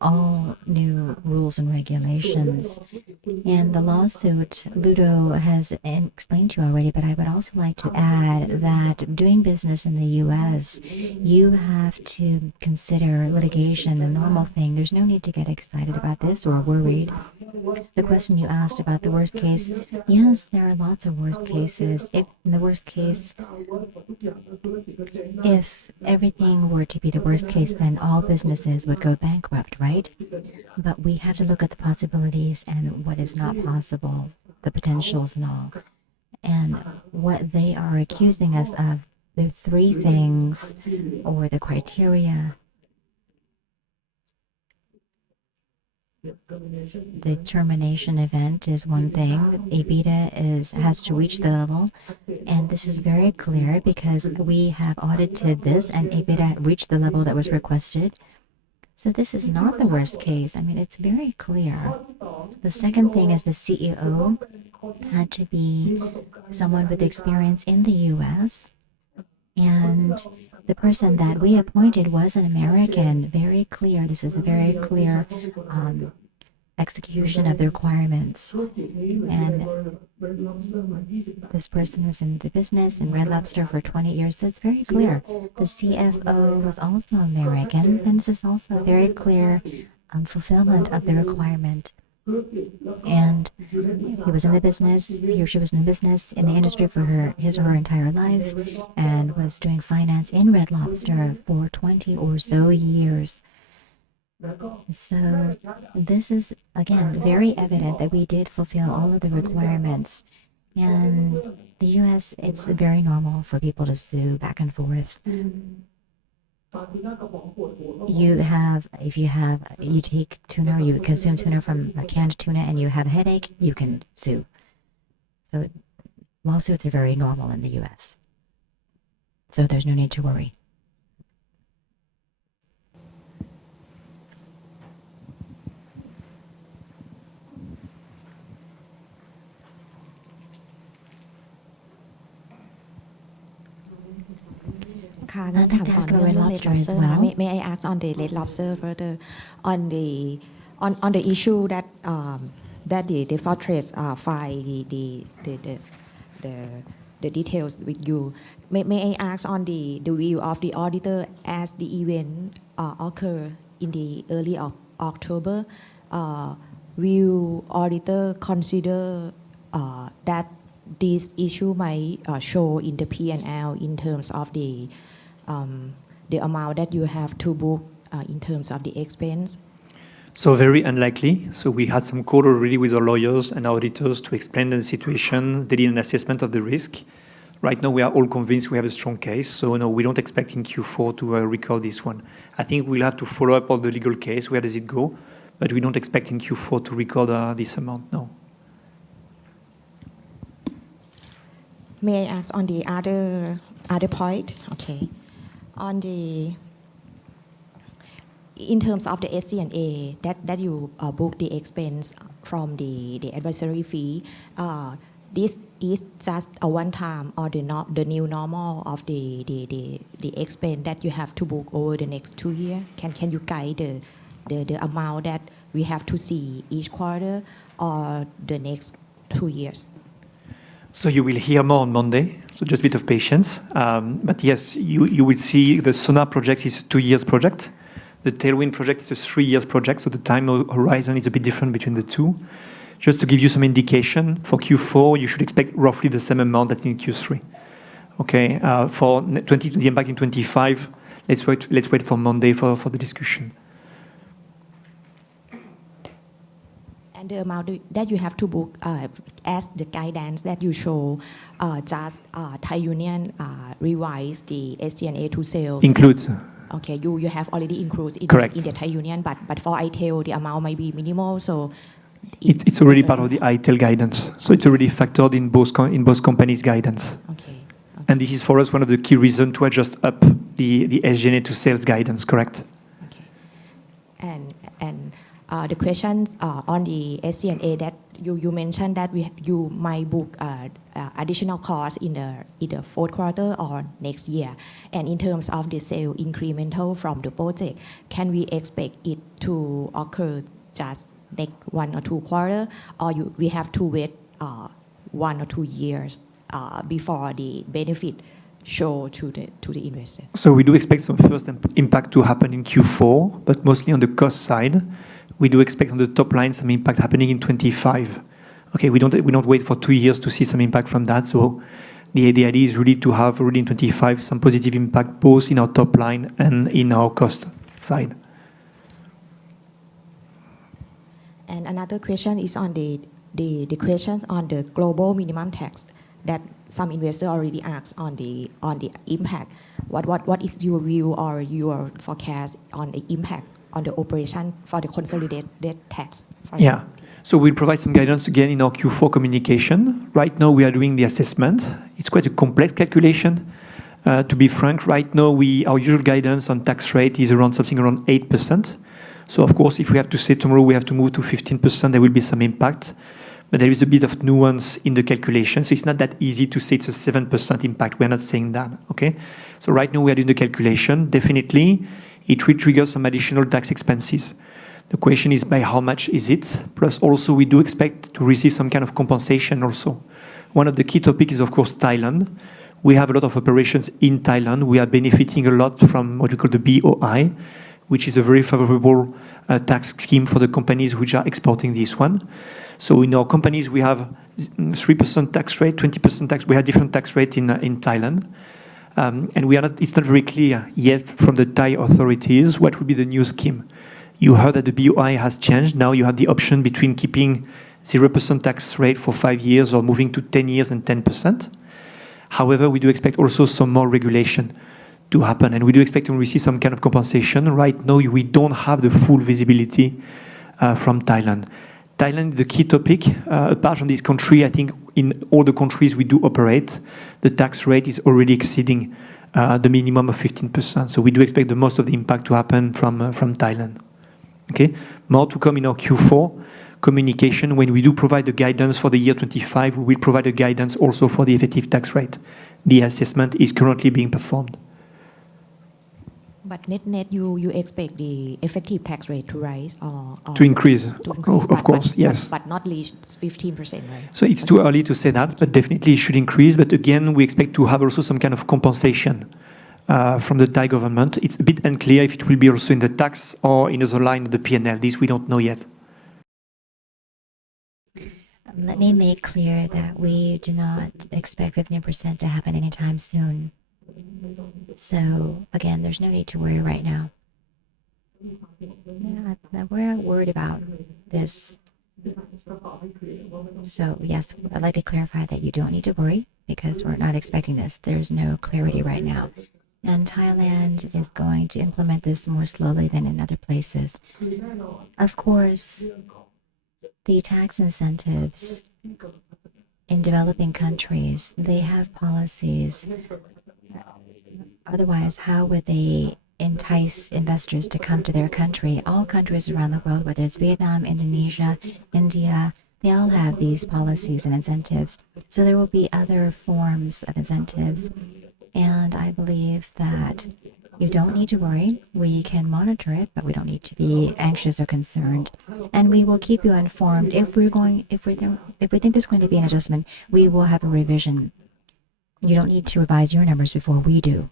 all new rules and regulations. And the lawsuit, Ludo has explained to you already, but I would also like to add that doing business in the U.S., you have to consider litigation a normal thing. There's no need to get excited about this or worried. The question you asked about the worst case, yes, there are lots of worst cases. If in the worst case, if everything were to be the worst case, then all businesses would go bankrupt, right? But we have to look at the possibilities and what is not possible, the potentials and all. And what they are accusing us of, there are three things, or the criteria. The termination event is one thing. EBITDA has to reach the level, and this is very clear because we have audited this, and EBITDA reached the level that was requested. So this is not the worst case. I mean, it's very clear. The second thing is the CEO had to be someone with experience in the U.S., and the person that we appointed was an American. Very clear. This is a very clear execution of the requirements. And this person was in the business in Red Lobster for 20 years. So it's very clear. The CFO was also American, and this is also a very clear fulfillment of the requirement. And he was in the business, he or she was in the business, in the industry for his or her entire life, and was doing finance in Red Lobster for 20 or so years. So this is, again, very evident that we did fulfill all of the requirements. And the US, it's very normal for people to sue back and forth. You take tuna or you consume tuna from a canned tuna and you have a headache, you can sue. So lawsuits are very normal in the US. So there's no need to worry. I'd like to ask about red lobster as well. May I ask on the red lobster further, on the issue that that the fortress file the details with you. May I ask on the view of the auditor as the event occur in the early of October? Will auditor consider that this issue might show in the P&L in terms of the amount that you have to book in terms of the expense? So very unlikely. So we had some call already with our lawyers and auditors to explain the situation. They did an assessment of the risk. Right now we are all convinced we have a strong case. So no, we don't expect in Q4 to record this one. I think we'll have to follow up on the legal case. Where does it go? But we don't expect in Q4 to record this amount, no. May I ask on the other point? Okay. On the in terms of the SG&A that you book the expense from the advisory fee, this is just a one time or the new normal of the expense that you have to book over the next 2 years? Can you guide the amount that we have to see each quarter or the next 2 years? So you will hear more on Monday, so just a bit of patience. But yes, you will see the Sonar project is a 2 years project. The Tailwind project is a 3 years project, so the time horizon is a bit different between the two. Just to give you some indication, for Q4, you should expect roughly the same amount that in Q3. Okay, for the impact in 25, let's wait for Monday for the discussion. And the amount that you have to book as the guidance that you show, just Thai Union revise the SG&A to sales. Includes. Okay, you have already included in the Thai Union, but for ITEL the amount might be minimal, so it's already part of the ITEL guidance, so it's already factored in both companies' guidance. Okay. And this is for us one of the key reasons to adjust up the SG&A to sales guidance, correct? Okay. And the questions on the SG&A that you mentioned that you might book additional costs in the fourth quarter or next year. And in terms of the sale incremental from the project, can we expect it to occur just next 1 or 2 quarters, or we have to wait 1 or 2 years before the benefit show to the investor? So we do expect some first impact to happen in Q4, but mostly on the cost side. We do expect on the top line some impact happening in 25. Okay, we don't wait for 2 years to see some impact from that. So the idea is really to have already in 25 some positive impact both in our top line and in our cost side. And another question is on the questions on the global minimum tax that some investors already asked on the impact. What is your view or your forecast on the impact on the operation for the consolidated tax? Yeah. So we'll provide some guidance again in our Q4 communication. Right now we are doing the assessment. It's quite a complex calculation. To be frank, right now our usual guidance on tax rate is something around 8%. So of course, if we have to say tomorrow we have to move to 15%, there will be some impact. But there is a bit of nuance in the calculation. So it's not that easy to say it's a 7% impact. We're not saying that, okay? So right now we are doing the calculation. Definitely, it will trigger some additional tax expenses. The question is by how much is it? Plus also we do expect to receive some kind of compensation also. One of the key topics is of course Thailand. We have a lot of operations in Thailand. We are benefiting a lot from what we call the BOI, which is a very favorable tax scheme for the companies which are exporting this one. So in our companies we have 3% tax rate, 20% tax. We have different tax rate in Thailand. And it's not very clear yet from the Thai authorities what will be the new scheme. You heard that the BOI has changed. Now you have the option between keeping 0% tax rate for 5 years or moving to 10 years and 10%. However, we do expect also some more regulation to happen, and we do expect to receive some kind of compensation. Right now, we don't have the full visibility from Thailand. Thailand, the key topic, apart from this country, I think in all the countries we do operate, the tax rate is already exceeding the minimum of 15%. So we do expect the most of the impact to happen from Thailand. Okay, more to come in our Q4 communication. When we do provide the guidance for the year 25, we will provide a guidance also for the effective tax rate. The assessment is currently being performed. But net, you expect the effective tax rate to rise or to increase? Of course, but, yes. But not reach 15%, right? So it's too early to say that, but definitely it should increase. But again, we expect to have also some kind of compensation from the Thai government. It's a bit unclear if it will be also in the tax or in other line of the P&L. This we don't know yet. Let me make clear that we do not expect 15% to happen anytime soon. So again, there's no need to worry right now. Yeah, we're worried about this. So yes, I'd like to clarify that you don't need to worry because we're not expecting this. There's no clarity right now. And Thailand is going to implement this more slowly than in other places. Of course, the tax incentives in developing countries, they have policies. Otherwise, how would they entice investors to come to their country? All countries around the world, whether it's Vietnam, Indonesia, India, they all have these policies and incentives. So there will be other forms of incentives. And I believe that you don't need to worry. We can monitor it, but we don't need to be anxious or concerned. And we will keep you informed. If we think there's going to be an adjustment, we will have a revision. You don't need to revise your numbers before we do.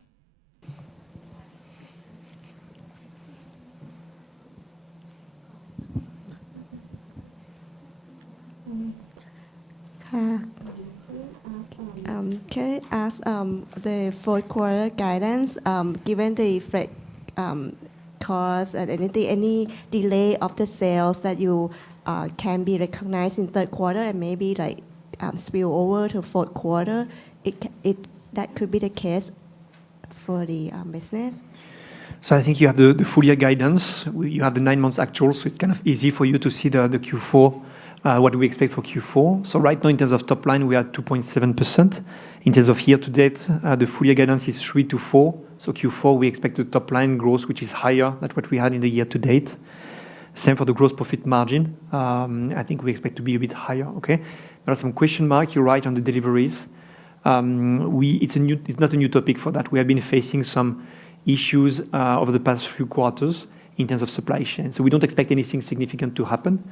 Can I ask the fourth quarter guidance, given the freight cost and any delay of the sales that you can be recognized in third quarter and maybe like spill over to fourth quarter, that could be the case for the business? So I think you have the full year guidance. You have the 9 months actual, so it's kind of easy for you to see the Q4. What do we expect for Q4? So right now, in terms of top line, we are at 2.7%. In terms of year to date, the full year guidance is 3 to 4. So Q4, we expect the top line growth, which is higher than what we had in the year to date. Same for the gross profit margin. I think we expect to be a bit higher. Okay, there are some question marks. You're right on the deliveries. It's not a new topic for that. We have been facing some issues over the past few quarters in terms of supply chain. So we don't expect anything significant to happen.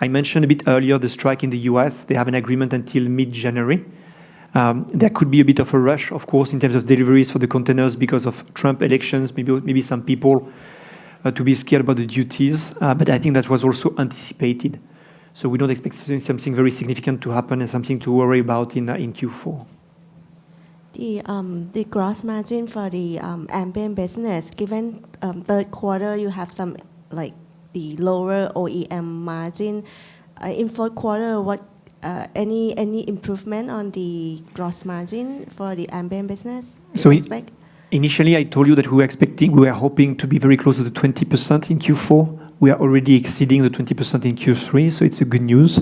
I mentioned a bit earlier the strike in the US. They have an agreement until mid-January. There could be a bit of a rush, of course, in terms of deliveries for the containers because of Trump elections, maybe some people to be scared about the duties. But I think that was also anticipated. So we don't expect something very significant to happen and something to worry about in Q4. The gross margin for the ambient business, given third quarter, you have some like the lower OEM margin. In fourth quarter, what any improvement on the gross margin for the ambient business? So initially, I told you that we were hoping to be very close to the 20% in Q4. We are already exceeding the 20% in Q3, so it's a good news.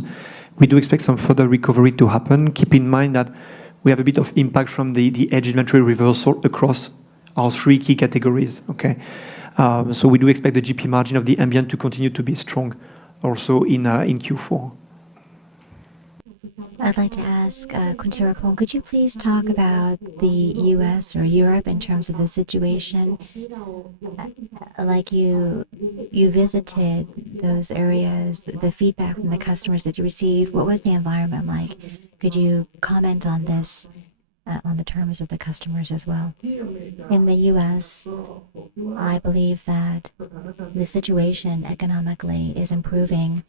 We do expect some further recovery to happen. Keep in mind that we have a bit of impact from the edge inventory reversal across our 3 key categories. Okay. So we do expect the GP margin of the ambient to continue to be strong also in Q4. I'd like to ask Kuntirapong, could you please talk about the US or Europe in terms of the situation? Like you visited those areas, the feedback from the customers that you received, what was the environment like? Could you comment on this, on the terms of the customers as well? In the US, I believe that the situation economically is improving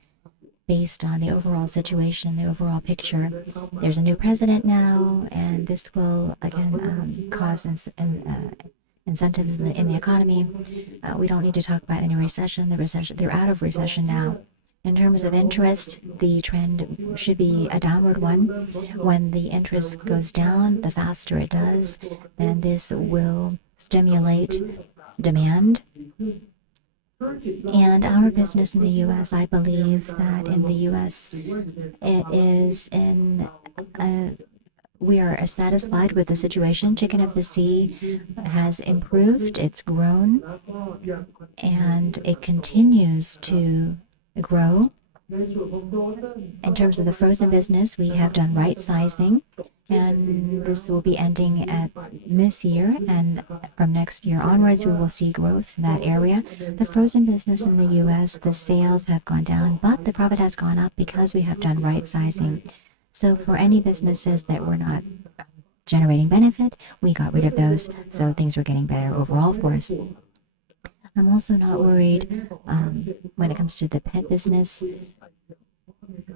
based on the overall situation, the overall picture. There's a new president now, and this will, again, cause incentives in the economy. We don't need to talk about any recession. They're out of recession now. In terms of interest, the trend should be a downward one. When the interest goes down, the faster it does, then this will stimulate demand. And our business in the U.S., I believe that in the U.S., it is in we are satisfied with the situation. Chicken of the Sea has improved, it's grown, and it continues to grow. In terms of the frozen business, we have done right sizing, and this will be ending at this year, and from next year onwards, we will see growth in that area. The frozen business in the U.S., the sales have gone down, but the profit has gone up because we have done right sizing. So for any businesses that were not generating benefit, we got rid of those, so things were getting better overall for us. I'm also not worried when it comes to the pet business.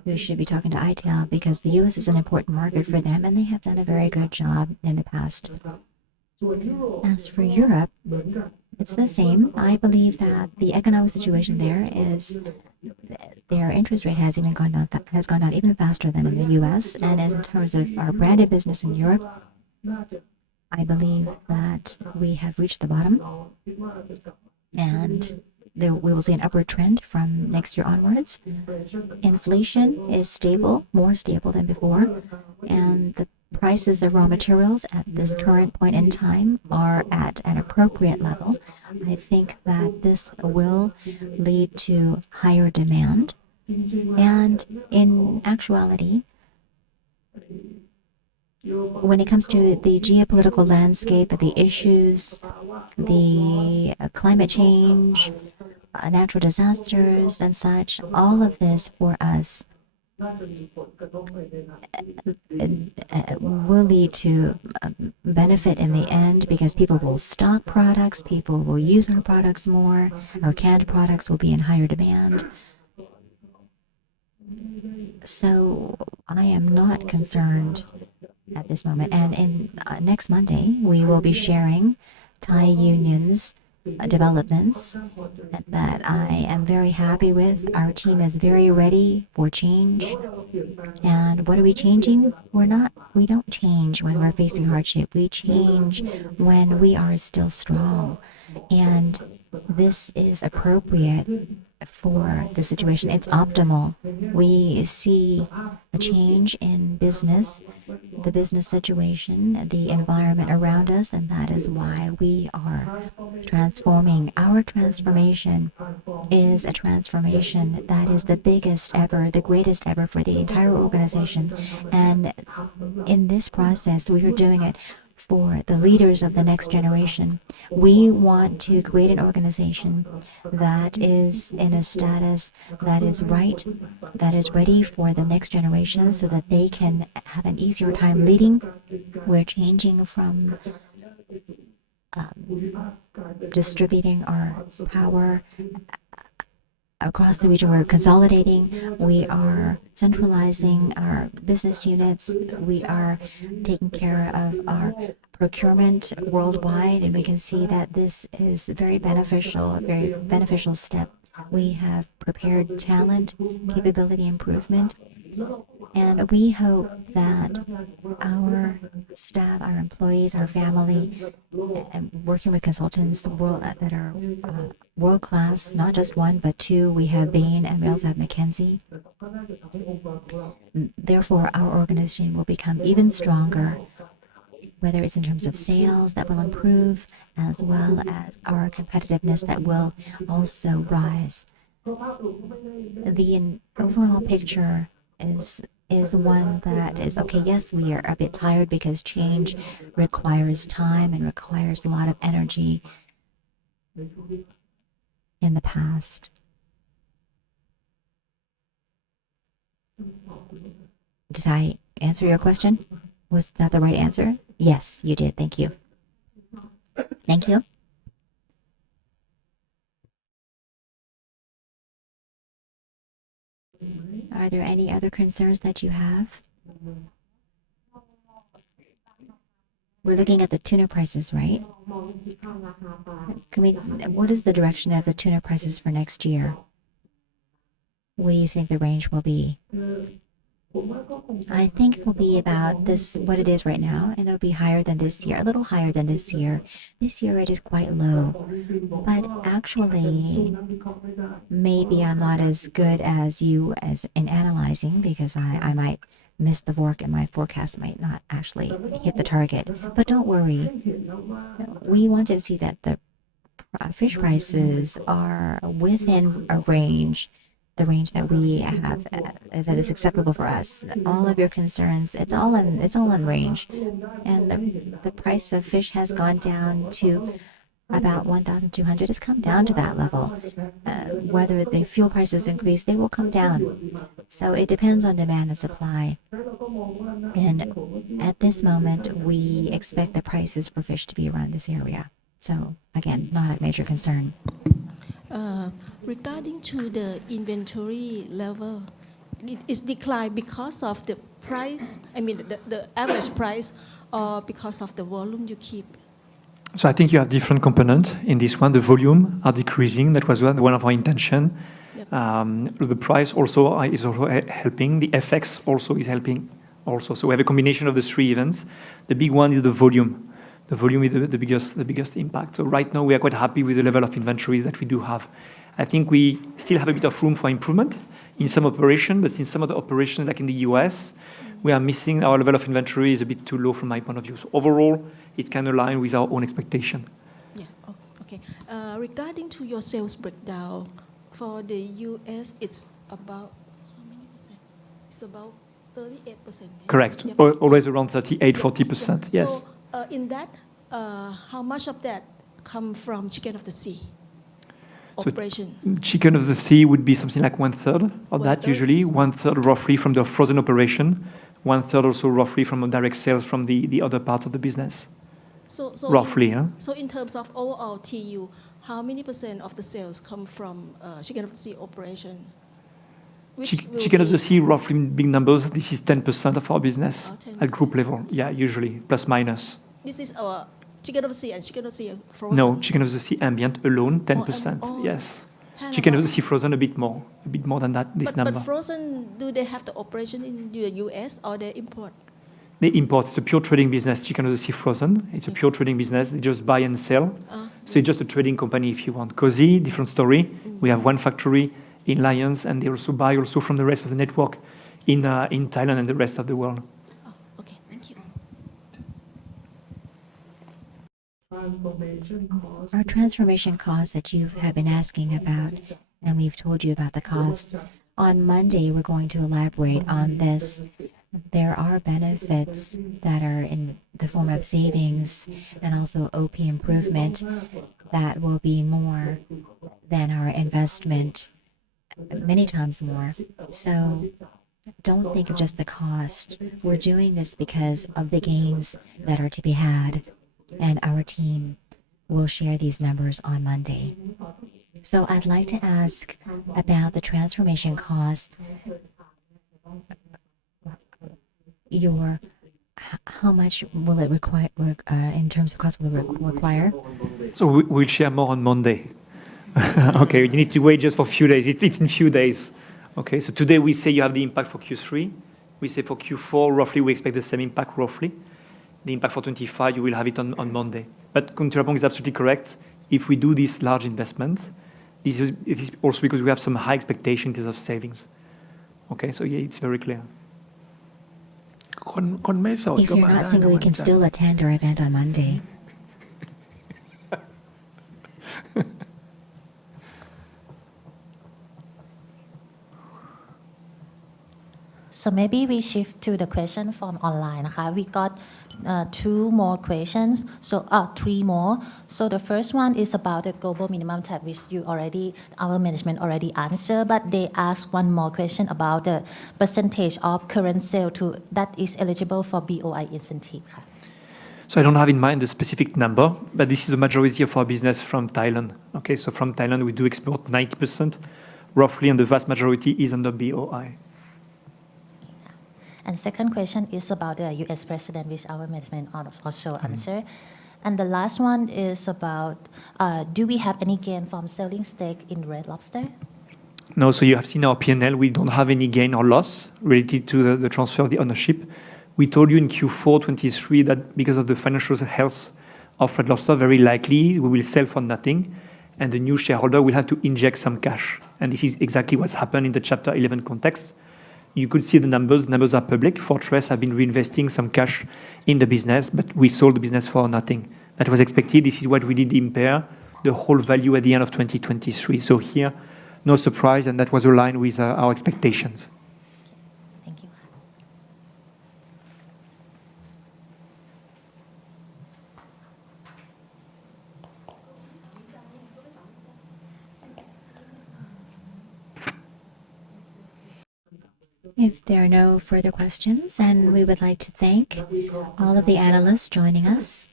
We should be talking to ITEL because the U.S. is an important market for them, and they have done a very good job in the past. As for Europe, it's the same. I believe that the economic situation there is their interest rate has gone down even faster than in the U.S. And as in terms of our branded business in Europe, I believe that we have reached the bottom, and we will see an upward trend from next year onwards. Inflation is stable, more stable than before, and the prices of raw materials at this current point in time are at an appropriate level. I think that this will lead to higher demand. And in actuality, when it comes to the geopolitical landscape, the issues, the climate change, natural disasters and such, all of this for us will lead to benefit in the end because people will stock products, people will use our products more, our canned products will be in higher demand. So I am not concerned at this moment. And in next Monday, we will be sharing Thai Union's developments that I am very happy with. Our team is very ready for change. And what are we changing? We don't change when we're facing hardship. We change when we are still strong. And this is appropriate for the situation. It's optimal. We see a change in business, the business situation, the environment around us, and that is why we are transforming. Our transformation is a transformation that is the biggest ever, the greatest ever for the entire organization. And in this process, we are doing it for the leaders of the next generation. We want to create an organization that is in a status that is right, that is ready for the next generation so that they can have an easier time leading. We're changing from distributing our power across the region. We're consolidating, we are centralizing our business units, we are taking care of our procurement worldwide, and we can see that this is very beneficial, a very beneficial step. We have prepared talent, capability improvement, and we hope that our staff, our employees, our family, and working with consultants that are world-class, not just one, but two. We have Bain and we also have McKinsey. Therefore, our organization will become even stronger, whether it's in terms of sales that will improve, as well as our competitiveness that will also rise. The overall picture is one that is, okay, yes, we are a bit tired because change requires time and requires a lot of energy in the past. Did I answer your question? Was that the right answer? Yes, you did. Thank you. Thank you. Are there any other concerns that you have? We're looking at the tuna prices, right? What is the direction of the tuna prices for next year? what do you think the range will be? I think it will be about this, what it is right now, and it'll be higher than this year, a little higher than this year. This year it is quite low, but actually, maybe I'm not as good as you as in analyzing because I might miss the mark and my forecast might not actually hit the target. But don't worry, we want to see that the fish prices are within a range, the range that we have that is acceptable for us. All of your concerns, it's all in range, and the price of fish has gone down to about 1,200. Has come down to that level. Whether the fuel prices increase, they will come down. So it depends on demand and supply. And at this moment, we expect the prices for fish to be around this area. So again, not a major concern. Regarding to the inventory level, it is declined because of the price, I mean the average price, or because of the volume you keep? So I think you have different components in this one. The volume are decreasing. That was one of our intention. Yep. The price also is also helping. The FX also is helping also. So we have a combination of the three events. The big one is the volume. The volume is the biggest impact. So right now we are quite happy with the level of inventory that we do have. I think we still have a bit of room for improvement in some operation, but in some of the operations, like in the US, we are missing our level of inventory is a bit too low from my point of view. So overall, it can align with our own expectation. Yeah. Okay. Regarding to your sales breakdown for the US, it's about how many percent? It's about 38%. Correct. Yep. Always around 38-40%. Yeah. Yes. So in that, how much of that come from chicken of the sea operation? So chicken of the sea would be something like 1/3 of that usually. 1/3 roughly from the frozen operation. 1/3 also roughly from direct sales from the other part of the business. So roughly, So in terms of overall TU, how many % of the sales come from chicken of the sea operation? Chicken of the sea, roughly in big numbers, this is 10% of our business at group level. Yeah, usually, plus minus. This is our chicken of the sea and chicken of the sea frozen? No, chicken of the sea ambient alone, 10%. Yes. Chicken of the sea frozen a bit more than that, this number. But frozen, do they have the operation in the US or they import? They import. It's a pure trading business, chicken of the sea frozen. It's a pure trading business. They just buy and sell. So it's just a trading company if you want. Cozy, different story. We have one factory in Lions, and they also buy also from the rest of the network in Thailand and the rest of the world. Oh, okay, thank you. Our transformation costs that you have been asking about, and we've told you about the costs. On Monday, we're going to elaborate on this. There are benefits that are in the form of savings and also OP improvement that will be more than our investment, many times more. So don't think of just the cost. We're doing this because of the gains that are to be had, and our team will share these numbers on Monday. So I'd like to ask about the transformation cost. How much will it require in terms of cost will it require? So we'll share more on Monday. Okay, you need to wait just for a few days. It's in few days. Okay, so today we say you have the impact for Q3. We say for Q4, roughly, we expect the same impact, roughly. The impact for 25, you will have it on Monday. But Khun Thiraphong is absolutely correct. If we do this large investment, it is also because we have some high expectation in terms of savings. Okay, so yeah, it's very clear. If you're not single, you can still attend our event on Monday. So maybe we shift to the question from online. We got two more questions, so three more. So the first one is about the global minimum tax, which our management already answered, but they asked one more question about the percentage of current sale that is eligible for BOI incentive. So I don't have in mind the specific number, but this is the majority of our business from Thailand. Okay, so from Thailand we do export 90%, roughly, and the vast majority is under BOI. And second question is about the U.S. president, which our management also answered. And the last one is about, do we have any gain from selling stake in Red Lobster? No, so you have seen our P&L. We don't have any gain or loss related to the transfer of the ownership. We told you in Q4 23 that because of the financial health of Red Lobster, very likely we will sell for nothing, and the new shareholder will have to inject some cash. And this is exactly what's happened in the Chapter 11 context. You could see the numbers. Numbers are public. Fortress have been reinvesting some cash in the business, but we sold the business for nothing. That was expected. This is what we did impair the whole value at the end of 2023. So here, no surprise, and that was aligned with our expectations. Thank you. If there are no further questions, then we would like to thank all of the analysts joining us.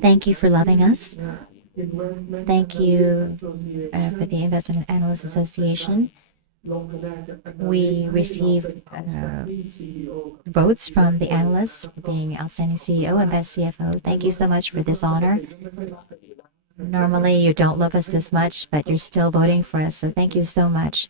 Thank you for loving us. Thank you for the Investment Analysts Association. We receive votes from the analysts for being Outstanding CEO and Best CFO. Thank you so much for this honor. Normally, you don't love us this much, but you're still voting for us, so thank you so much.